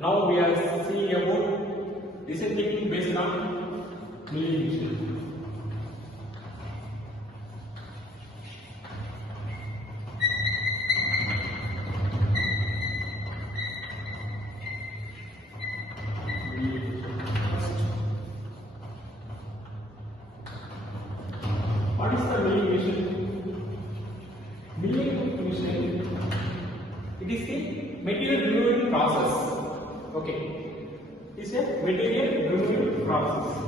Now we are seeing about decision making based on milling machine. What is the milling machine? Milling machine, it is the material removing process. Okay, it's a material removing process.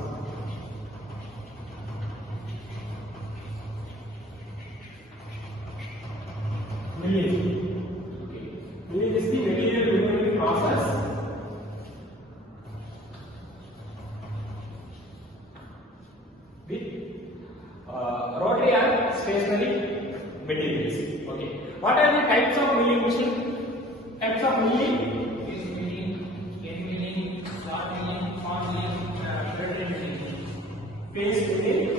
Milling. Okay, milling is the material removing process. With rotary and stationary materials. Okay. What are the types of milling machine? Types of milling? Is milling, end milling, slot milling, form milling, thread milling. Face milling,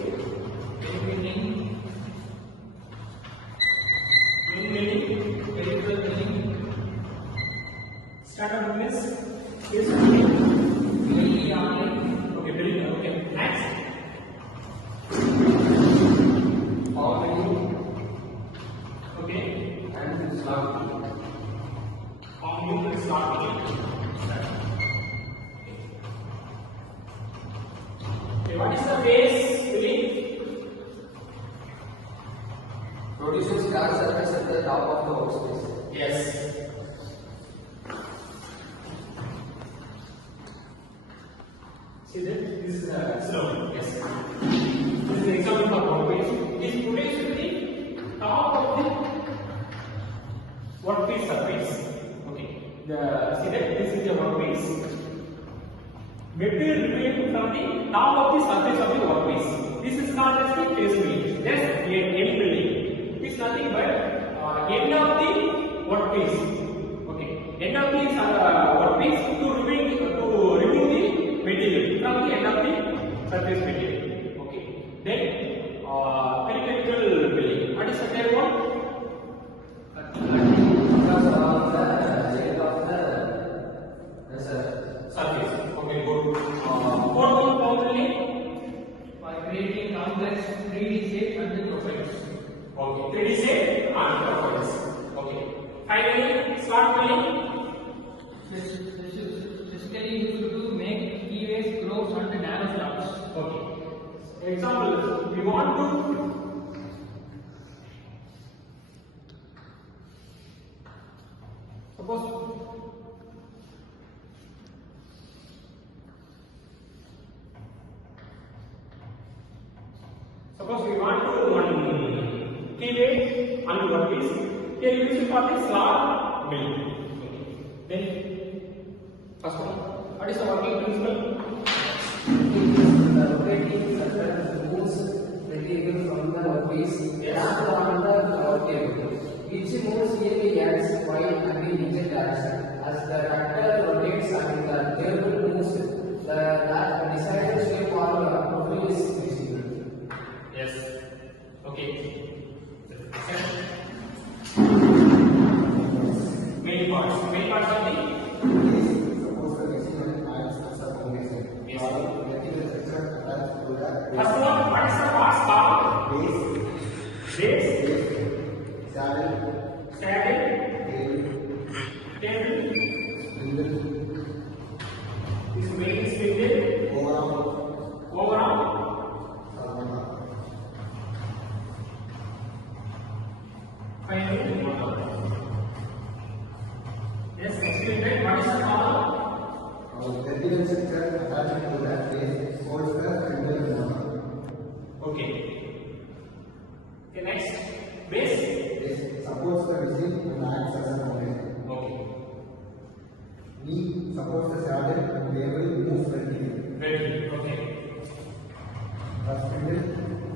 End milling, end milling, vertical milling, standard milling, face milling. milling yarn, Okay, very good. Okay. Next. form milling, Okay. and slot milling. Form milling and slot milling. Okay, what is the face milling? Produces flat surface at the top of the workspace. Yes. See that this is a slow. Yes. This is an example for workpiece. It is placed at the top of the workpiece surface. Okay. See that this is the workpiece. Material removed from the top of the surface of the workpiece. This is called as the face milling. That's end milling. It is nothing but end of the workpiece. Okay. End of the workpiece to remove the material from the end of the surface material. Okay. Then peripheral milling. What is the third one? Because of the length of the Surface. Okay, good. Fourth one, form milling. by creating complex 3D shape and profiles. Okay, 3D shape and profiles. Okay. Finally, slot milling. Specifically used to make keyways, grooves, and narrow slots. Okay. Example, we want to suppose we want to one keyway on the workpiece. Here we use it for the slot milling. Okay. Then first one, what is the working principle? The rotating surface moves material from the workpiece down on the table. Each moves nearly acts y and in z direction. As the tractor rotates and the table moves, the desired shape or profile is visible. Yes. Okay. Main parts. Main parts are the yes. First one, what is the parts called? Base, saddle, table, this main spindle, overall, finally, motor. Yes, explain that. What is the column? Vertical structure attached to that base holds the spindle motor. Okay. Okay, next. Base. This supports the machine and acts as a foundation. Okay. Knee supports the saddle and table moves vertically. Very good. Okay. The spindle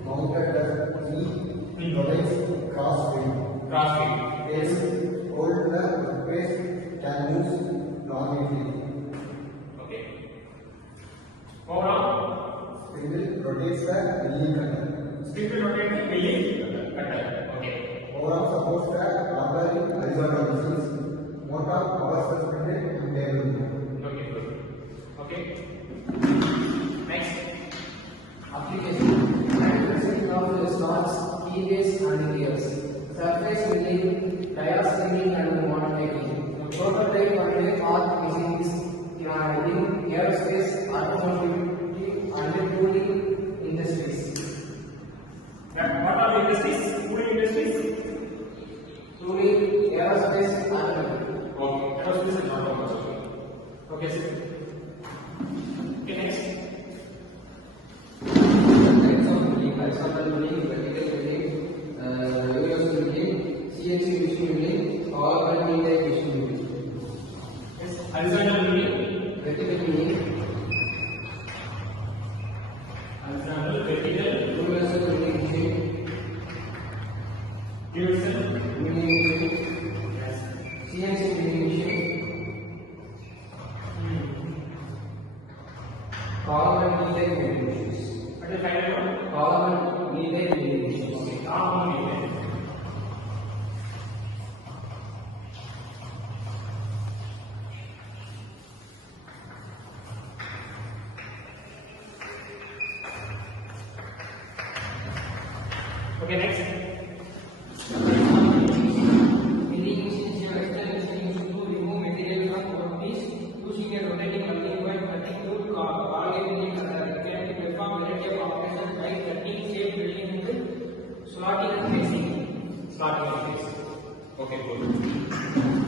mounted at knee rotates cross wing. Crossfit. Table hold the workpiece can move longitudinally. Okay. Overall, Spindle rotates the milling cutter. spindle rotating milling cutter. Okay. Overall supports the rubber horizontal machines. Motor powers the spindle and table. Okay, sir. Okay, next. Types of milling, horizontal milling, vertical milling, universal milling, CNC machine milling, or multi-type machine milling. Yes, horizontal milling, Vertical milling, horizontal, vertical, universal milling machine, universal, milling machine, yes. CNC milling machine, column and knee-type milling machines. What is the final one? Column and knee-type milling machines. Okay, column milling. Okay, next. Milling machine is a external machine used to remove material from workpiece using a rotating multi point cutting tool called alloy milling cutter. It can perform variety of operations like cutting, shape, drilling, and slotting and facing. Starting with this. Okay, good.